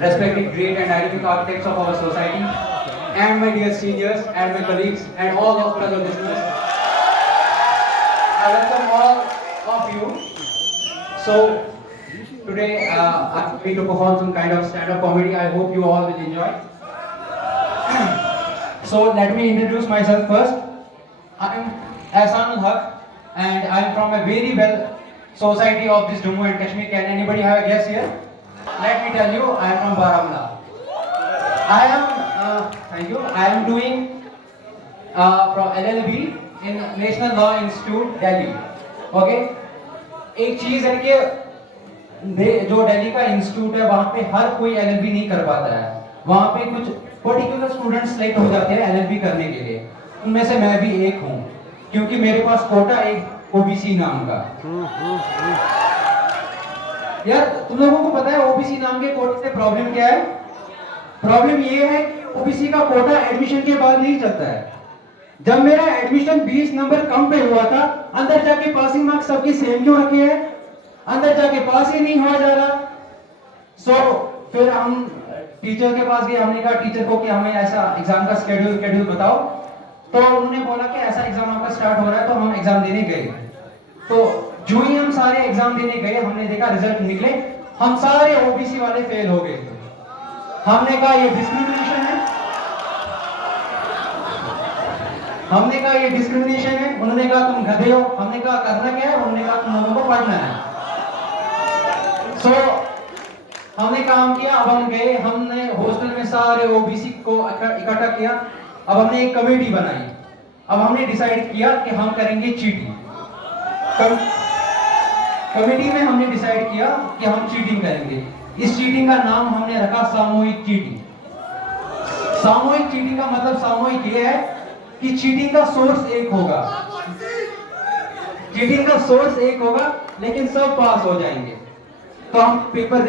respected great and dynamic architects of our society, and my dear seniors and my colleagues and all of fellow listeners. I welcome all of you. So today I'm going to perform some kind of stand-up comedy. I hope you all will enjoy. So let me introduce myself first. I am Ahsan Haq and I am from a very well society of this Jammu and Kashmir. Can anybody have a guess here? Let me tell you, I am from Baramulla. I am doing from LLB in National Law Institute, Delhi. Okay? एक चीज है कि जो दिल्ली का institute है वहाँ पे हर कोई एलएलबी नहीं कर पाता है. वहाँ पे कुछ पर्टिकुलर स्टूडेंट्स सिलेक्ट हो जाते हैं एलएलबी करने के लिए. उनमें से मैं भी एक हूँ क्योंकि मेरे पास कोटा एक ओबीसी नाम का. यार तुम लोगों को पता है ओबीसी नाम के कोटे से प्रॉब्लम क्या है? प्रॉब्लम ये है ओबीसी का कोटा एडमिशन के बाद नहीं चलता है. जब मेरा एडमिशन 20 नंबर कम पे हुआ था, अंदर जाके पासिंग मार्क्स सबके सेम क्यों रखे हैं? अंदर जाके पास ही नहीं हुआ जा रहा. सो फिर हम टीचर के पास गए. हमने कहा टीचर को कि हमें ऐसा एग्जाम का शेड्यूल बताओ. तो उन्होंने बोला कि ऐसा एग्जाम आपका स्टार्ट हो रहा है. तो हम एग्जाम देने गए. तो जो ही हम सारे एग्जाम देने गए, हमने देखा रिजल्ट निकले, हम सारे ओबीसी वाले फेल हो गए. हमने कहा ये डिस्क्रिमिनेशन है. उन्होंने कहा तुम गधे हो. हमने कहा करना क्या है? उन्होंने कहा तुम लोगों को पढ़ना है. सो हमने काम किया. अब हम गए, हमने हॉस्टल में सारे ओबीसी को इकट्ठा किया. अब हमने एक कमेटी बनाई. अब हमने डिसाइड किया कि हम करेंगे चीटिंग. कमेटी में हमने डिसाइड किया कि हम चीटिंग करेंगे. इस चीटिंग का नाम हमने रखा सामूहिक चीटिंग. सामूहिक चीटिंग का मतलब सामूहिक ये है कि चीटिंग का सोर्स एक होगा लेकिन सब पास हो जाएंगे. तो हम पेपर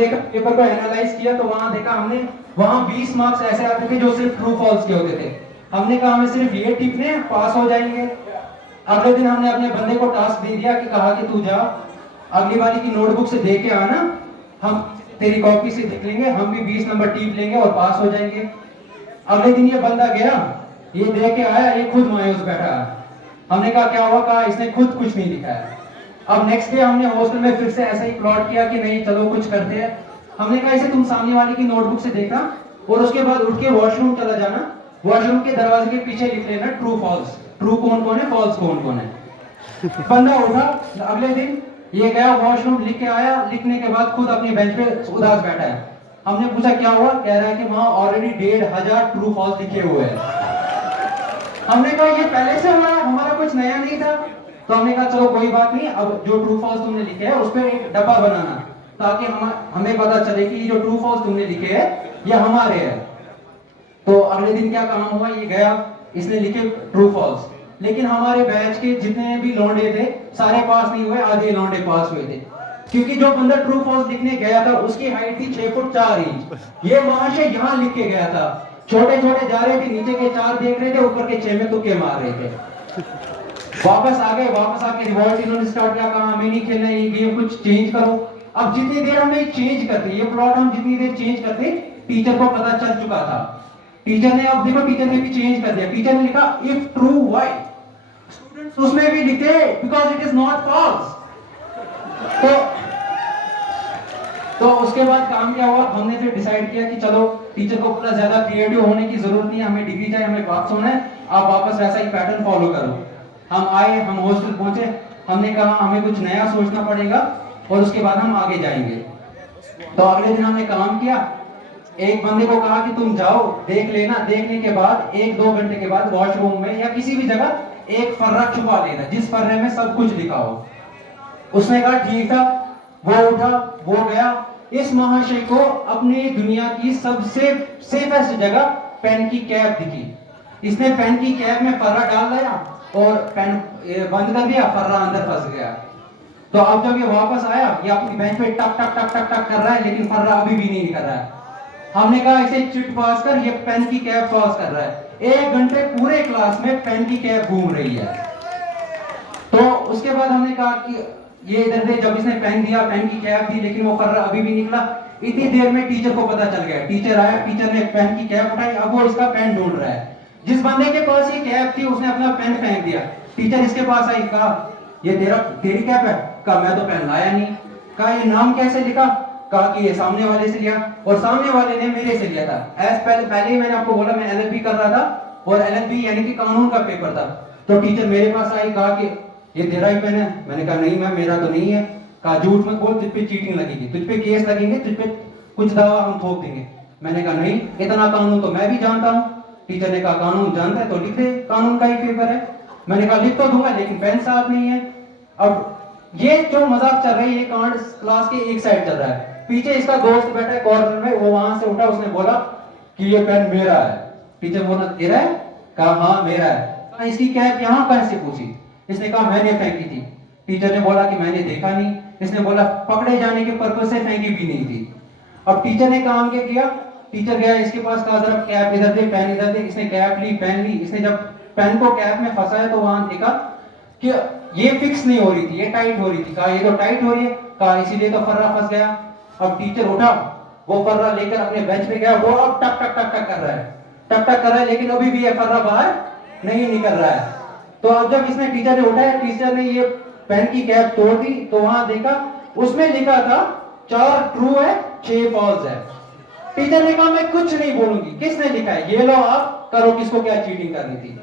को एनालाइज किया. तो वहां देखा हमने, वहां 20 मार्क्स ऐसे आते थे जो सिर्फ ट्रू फॉल्स के होते थे. हमने कहा हमें सिर्फ ये टिपने, पास हो जाएंगे. अगले दिन हमने अपने बंदे को टास्क दे दिया कि कहा कि तू जा अगली वाली की नोटबुक से देख के आना, हम तेरी कॉपी से देख लेंगे, हम भी 20 नंबर टीप लेंगे और पास हो जाएंगे. अगले दिन ये बंदा गया, ये देख के आया, ये खुद मायूस बैठा. हमने कहा क्या हुआ? कहा इसने खुद कुछ नहीं लिखा है. अब नेक्स्ट डे हमने हॉस्टल में फिर से ऐसा ही प्लॉट किया कि नहीं चलो कुछ करते हैं. हमने कहा इसे तुम सामने वाले की नोटबुक से देखना और उसके बाद उठ के वॉशरूम चला जाना. वॉशरूम के दरवाजे के पीछे लिख लेना ट्रू फॉल्स. ट्रू कौन कौन है, फॉल्स कौन कौन है. बंदा उठा, अगले दिन ये गया वॉशरूम, लिख के आया. लिखने के बाद खुद अपनी बेंच पे उदास बैठा है. हमने पूछा क्या हुआ? कह रहा है कि वहां ऑलरेडी 1500 ट्रू फॉल्स लिखे हुए हैं. हमने कहा ये पहले से हुआ है, हमारा कुछ नया नहीं था. तो हमने कहा चलो कोई बात नहीं, अब जो ट्रू फॉल्स तुमने लिखे हैं उस पर एक डब्बा बनाना ताकि हमें पता चले कि जो ट्रू फॉल्स तुमने लिखे हैं ये हमारे हैं. तो अगले दिन क्या काम हुआ? ये गया, इसने लिखे ट्रू फॉल्स. लेकिन हमारे बैच के जितने भी लौंडे थे सारे पास नहीं हुए, आधे लौंडे पास हुए थे. क्योंकि जो बंदा ट्रू फॉल्स लिखने गया था उसकी हाइट थी 6 फुट 4 इंच. ये वहां से यहाँ लिख के गया था. छोटे छोटे जा रहे थे, नीचे के 4 देख रहे थे, ऊपर के 6 में तुक्के मार रहे थे. वापस आ गए. वापस आके रिवॉल्ट इन्होंने स्टार्ट किया. कहा हमें नहीं खेलना ये गेम, कुछ चेंज करो. अब जितनी देर हमें चेंज करते, ये प्लॉट हम जितनी देर चेंज करते, टीचर को पता चल चुका था. टीचर ने, अब देखो टीचर ने भी चेंज कर दिया. टीचर ने लिखा इफ ट्रू व्हाई. स्टूडेंट्स उसमें भी लिखे because it is not false. तो उसके बाद काम क्या हुआ? हमने फिर डिसाइड किया कि चलो टीचर को पूरा ज्यादा क्रिएटिव होने की जरूरत नहीं है, हमें डिग्री चाहिए, हमें पास होना है, आप वापस वैसा ही पैटर्न फॉलो करो. हम आए, हम हॉस्टल पहुंचे. हमने कहा हमें कुछ नया सोचना पड़ेगा और उसके बाद हम आगे जाएंगे. तो अगले दिन हमने काम किया. एक बंदे को कहा कि तुम जाओ देख लेना. देखने के बाद 1-2 घंटे के बाद वॉशरूम में या किसी भी जगह एक फर्रा छुपा लेना जिस फर्रे में सब कुछ लिखा हो. उसने कहा ठीक था. वो उठा, वो गया. इस महाशय को अपनी दुनिया की सबसे सेफेस्ट जगह पेन की कैप दिखी. इसने पेन की कैप में फर्रा डाल दिया और पेन बंद कर दिया. फर्रा अंदर फंस गया. तो अब जब ये वापस आया, ये अपनी बेंच पे टक टक टक टक टक कर रहा है, लेकिन फर्रा अभी भी नहीं निकल रहा है. हमने कहा इसे चिट पास कर, ये पेन की कैप पास कर रहा है. 1 घंटे पूरे क्लास में पेन की कैप घूम रही है. तो उसके बाद हमने कहा कि ये इधर से जब इसने पेन दिया, पेन की कैप दी, लेकिन वो फर्रा अभी भी निकला. इतनी देर में टीचर को पता चल गया, टीचर आया, टीचर ने पेन की कैप उठाई, अब वो इसका पेन ढूंढ रहा है। जिस बंदे के पास ये कैप थी उसने अपना पेन फेंक दिया। टीचर इसके पास आई, कहा ये तेरी कैप है? कहा मैं तो पेन लाया नहीं। कहा ये नाम कैसे लिखा? कहा कि ये सामने वाले से लिया, और सामने वाले ने मेरे से लिया था। पहले ही मैंने आपको बोला मैं एलएलबी कर रहा था, और एलएलबी यानी कि कानून का पेपर था। तो टीचर मेरे पास आई, कहा कि ये तेरा ही पेन है? मैंने कहा नहीं मैम मेरा तो नहीं है। कहा झूठ मत बोल, तुझ पे चीटिंग लगेगी, तुझ पे केस लगेंगे, तुझ पे कुछ दवा हम थोप देंगे। मैंने कहा नहीं, इतना कानून तो मैं भी जानता हूँ। टीचर ने कहा कानून जानता है तो लिख दे, कानून का ही पेपर है। मैंने कहा लिख तो दूंगा लेकिन पेन साथ नहीं है। अब ये जो मजाक चल रहा है ये कांड क्लास के एक साइड चल रहा है, पीछे इसका दोस्त बैठा है कॉर्नर में, वो वहां से उठा, उसने बोला कि ये पेन मेरा है। टीचर बोला तेरा है? कहा हाँ मेरा है। कहा इसकी कैप यहाँ कहां से पूछी? इसने कहा मैंने फेंकी थी। टीचर ने बोला कि मैंने देखा नहीं। इसने बोला पकड़े जाने के पर्पज से फेंकी भी नहीं थी। अब टीचर ने काम क्या किया, टीचर गया इसके पास, कहा जरा कैप इधर दे, पेन इधर दे। इसने कैप ली, पेन ली। इसने जब पेन को कैप में फंसाया तो वहां देखा कि ये फिक्स नहीं हो रही थी, ये टाइट हो रही थी। कहा ये तो टाइट हो रही है। कहा इसीलिए तो फर्रा फंस गया। अब टीचर उठा, वो फर्रा लेकर अपने बेंच पे गया, वो अब टक टक टक टक कर रहा है, टक टक कर रहा है, लेकिन अभी भी ये फर्रा बाहर नहीं निकल रहा है। तो अब जब इसने टीचर ने उठाया, टीचर ने ये पेन की कैप तोड़ दी, तो वहां देखा उसमें लिखा था 4 ट्रू है 6 फॉल्स है। टीचर ने कहा मैं कुछ नहीं बोलूंगी, किसने लिखा है ये लो आप करो, किसको क्या चीटिंग करनी थी।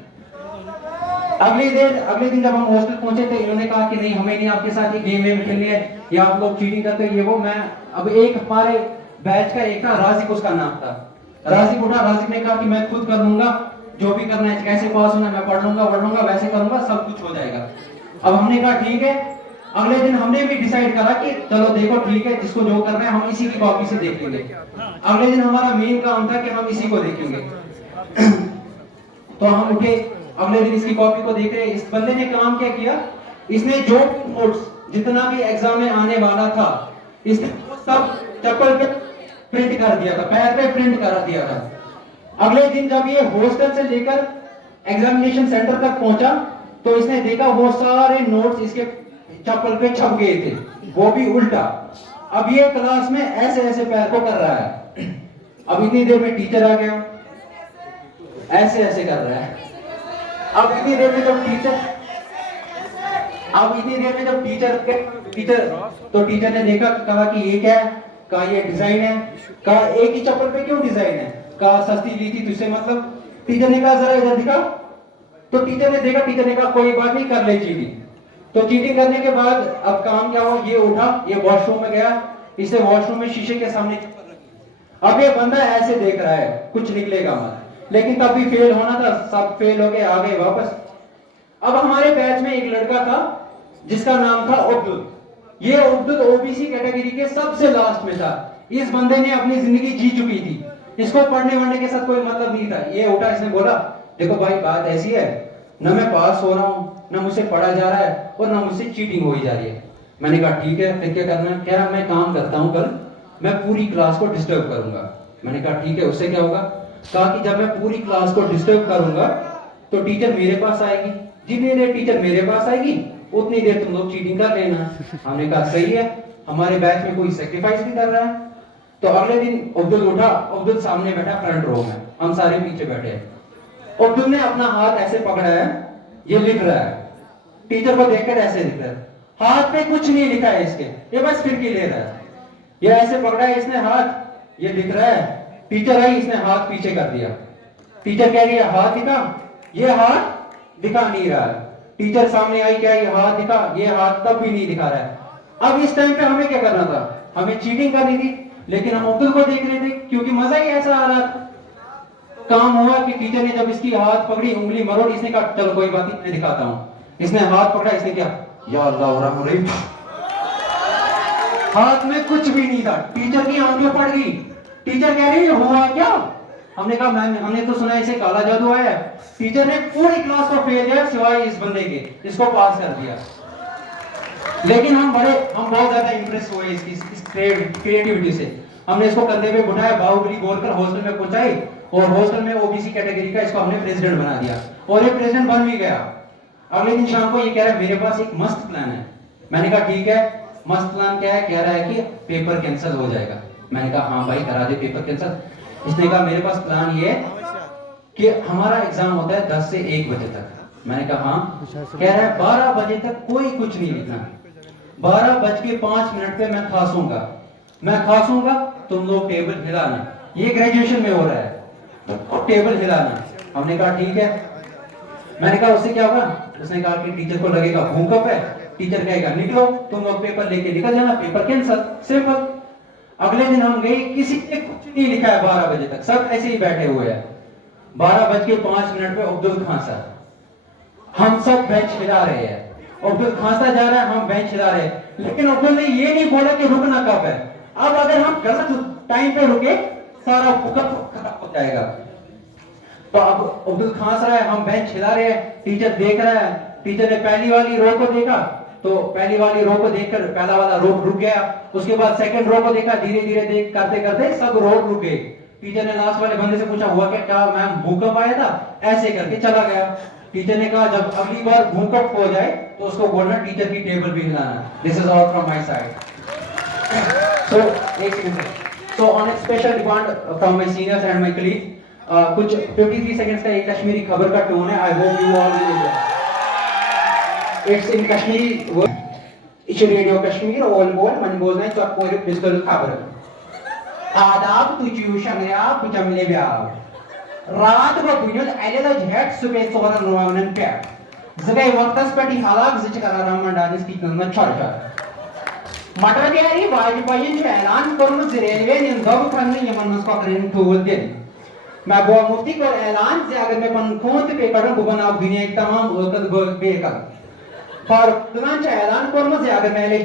अगले दिन जब हम हॉस्टल पहुंचे तो इन्होंने कहा कि नहीं हमें नहीं आपके साथ ये गेम वेम खेलनी है, या आप लोग चीटिंग करते हो ये वो। मैं अब एक हमारे बैच का एक था राजिक, उसका नाम था। राजिक उठा, राजिक ने कहा कि मैं खुद कर लूंगा, जो भी करना है, कैसे पास होना मैं पढ़ लूंगा, वैसे करूंगा, सब कुछ हो जाएगा। अब हमने कहा ठीक है। अगले दिन हमने भी डिसाइड करा कि चलो देखो ठीक है, जिसको जो करना है हम इसी की कॉपी से देख लेंगे। अगले दिन हमारा मेन काम था कि हम इसी को देखेंगे। तो हम उठे, अगले दिन इसकी कॉपी को देख रहे। इस बंदे ने काम क्या किया, इसने जो नोट्स जितना भी एग्जाम में आने वाला था इसने सब चप्पल पे प्रिंट कर दिया था, पैर पे प्रिंट करा दिया था। अगले दिन जब ये हॉस्टल से लेकर एग्जामिनेशन सेंटर तक पहुंचा तो इसने देखा वो सारे नोट्स इसके चप्पल पे छप गए थे, वो भी उल्टा। अब ये क्लास में ऐसे ऐसे पैर को कर रहा है। अब इतनी देर में टीचर आ गया, ऐसे ऐसे कर रहा है। अब इतनी देर में जब टीचर ने देखा, कहा कि ये क्या है? कहा ये डिजाइन है। कहा एक ही चप्पल पे क्यों डिजाइन है? कहा सस्ती ली थी तुझसे मतलब। टीचर ने कहा जरा इधर दिखा। तो टीचर ने देखा, टीचर ने कहा कोई बात नहीं, कर ले चीटिंग। तो चीटिंग करने के बाद अब काम क्या हुआ, ये उठा, ये वॉशरूम में गया, इसे वॉशरूम में शीशे के सामने। अब ये बंदा ऐसे देख रहा है कुछ निकलेगा मत, लेकिन तब भी फेल होना था, सब फेल हो गए, आ गए वापस। अब हमारे बैच में एक लड़का था जिसका नाम था अब्दुल। ये अब्दुल ओबीसी कैटेगरी के सबसे लास्ट में था। इस बंदे ने अपनी जिंदगी जी चुकी थी, इसको पढ़ने वढ़ने के साथ कोई मतलब नहीं था। ये उठा, इसने बोला देखो भाई बात ऐसी है, ना मैं पास हो रहा हूं, ना मुझसे पढ़ा जा रहा है, और ना मुझसे चीटिंग हो ही जा रही है। मैंने कहा ठीक है फिर क्या करना है? क्या मैं काम करता हूं, कल मैं पूरी क्लास को डिस्टर्ब करूंगा। मैंने कहा ठीक है, उससे क्या होगा? कहा कि जब मैं पूरी क्लास को डिस्टर्ब करूंगा तो टीचर मेरे पास आएगी, जितनी देर टीचर मेरे पास आएगी उतनी देर तुम लोग चीटिंग कर लेना। हमने कहा सही है, हमारे बैच में कोई सेक्रीफाइस भी कर रहा है। तो अगले दिन अब्दुल उठा, अब्दुल सामने बैठा फ्रंट रो में, हम सारे पीछे बैठे हैं। अब्दुल ने अपना हाथ ऐसे पकड़ा है, ये लिख रहा है, टीचर को देखकर ऐसे लिख रहा है, हाथ पे कुछ नहीं लिखा है इसके, ये बस फिरकी ले रहा है। ये ऐसे पकड़ा है इसने हाथ, ये लिख रहा है। टीचर आई, इसने हाथ पीछे कर दिया। टीचर कह रही है हाथ दिखा, ये हाथ दिखा नहीं रहा है। टीचर सामने आई, क्या ये हाथ दिखा, ये हाथ तब भी नहीं दिखा रहा है। अब इस टाइम पे हमें क्या करना था? हमें चीटिंग करनी थी, लेकिन हम अब्दुल को देख रहे थे क्योंकि मजा ही ऐसा आ रहा था। काम हुआ कि टीचर ने जब इसकी हाथ पकड़ी, उंगली मरोड़ी, इसने कहा चलो कोई बात नहीं मैं दिखाता हूं। इसने हाथ पकड़ा, इसने क्या, या अल्लाह रहम रहीम, हाथ में कुछ भी नहीं था। टीचर की आंखें पड़ गई। टीचर कह रही है हुआ क्या? हमने कहा मैम हमने तो सुना इसे काला जादू आया है। टीचर ने पूरी क्लास को फेल किया सिवाय इस बंदे के, इसको पास कर दिया। लेकिन हम बहुत ज्यादा इंप्रेस हुए इस क्रिएटिविटी से। हमने इसको कंधे पे उठाया, बाहुबली बोलकर हॉस्टल में पहुंचाई, और हॉस्टल में ओबीसी कैटेगरी का इसको हमने प्रेसिडेंट बना दिया, और ये प्रेसिडेंट बन भी गया। अगले दिन शाम को ये कह रहा है मेरे पास एक मस्त प्लान है। मैंने कहा ठीक है, मस्त प्लान क्या है? कह रहा है कि पेपर कैंसिल हो जाएगा। मैंने कहा हाँ भाई करा दे पेपर कैंसिल। इसने कहा मेरे पास प्लान ये है कि हमारा एग्जाम होता है 10 से 1 बजे तक। मैंने कहा हाँ। कह रहा है 12 बजे तक कोई कुछ नहीं लिखना, 12:05 पे मैं खासूंगा, मैं खासूंगा, तुम लोग टेबल हिलाना। ये ग्रेजुएशन में हो रहा है, तो टेबल हिलाना। हमने कहा ठीक है। मैंने कहा उससे क्या होगा? उसने कहा कि टीचर को लगेगा भूकंप है, टीचर कहेगा निकलो, तुम लोग पेपर लेके निकल जाना, पेपर कैंसिल, सिंपल। अगले दिन हम गए, किसी ने कुछ नहीं लिखा है 12 बजे तक, सब ऐसे ही बैठे हुए हैं। 12:05 पे अब्दुल खान सर, हम सब बेंच हिला रहे हैं, अब्दुल खांसा जा रहा है, हम बेंच हिला रहे हैं, लेकिन अब्दुल ने ये नहीं बोला कि रुकना कब है। अब अगर हम गलत टाइम पे रुके सारा भूकंप खत्म हो जाएगा। तो अब अब्दुल खांस रहा है, हम बेंच हिला रहे हैं, टीचर देख रहा है। टीचर ने पहली वाली रो को देखा, तो पहली वाली रो को देखकर पहला वाला रो रुक गया। उसके बाद सेकंड रो को देखा, धीरे धीरे देख करते करते सब रो रुक गए। टीचर ने लास्ट वाले बंदे से पूछा हुआ क्या मैम भूकंप आया था? ऐसे करके चला गया। टीचर ने कहा जब अगली बार भूकंप हो जाए तो उसको बोलना टीचर की टेबल भी हिलाना। This is all from my side. So एक second. So on a special demand from my seniors and my colleague, कुछ 53 सेकंड्स का एक कश्मीरी खबर का टोन है। I hope you all will. It's in Kashmiri. Etch radio Kashmir ओल बोल मन बोलना है तो आपको बिल्कुल खबर। आदाब तुझू शंगया बुचमले ब्याव रात व बुजुल अलेला झेट सुबह सोरन रोवनन पे जगह वक्तस पटी हालाक जिच कराराम मंडानिस की नन छर मटर बिहारी वाजपेयी ऐलान कोरमुत रेलवे निन दब खन्ने यमन मस पकड़न ठोल दिन। मैं बुआ मुफ्ती को ऐलान से अगर मैं पन खोत पे करन बुबन आप दुनिया एक तमाम ओकद बेकल पर दुनान ऐलान कोरमुत से अगर मैं ले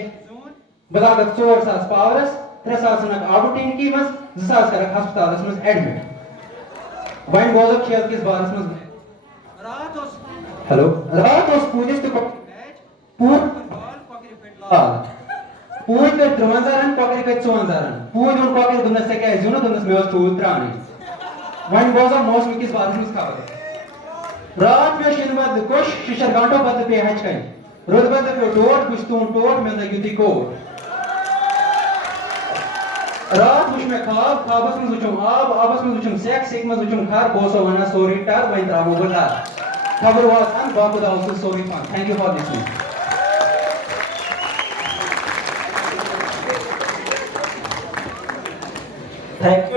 बलागत 4 सास पावरस 3 सास नक आउटिंग की मस 2 सास करक अस्पताल मस एडमिट वन बोलो खेल किस बार में रात उस हेलो रात उस पुलिस तो मैच पूर बॉल पकड़ पेट पूर पे 53 रन पकड़ पे 54 रन पूर उन पकड़ दुनस से क्या जुनो दुनस में स्थूल त्राणी वन बोलो मौस में किस बार में खबर रात में शिनबद कोश शिशर गांटो बद पे हज कई रोज बद पे टोट गुस्तून टोट में द युति को रात मुझ में खाब खाबस में जुचम आब आबस में जुचम सेक सेक में जुचम खार बोसो वना सोरी टार वहीं त्रामो बता खबर वास हम बापू दा उस sorry fun. Thank you for listening. Thank you.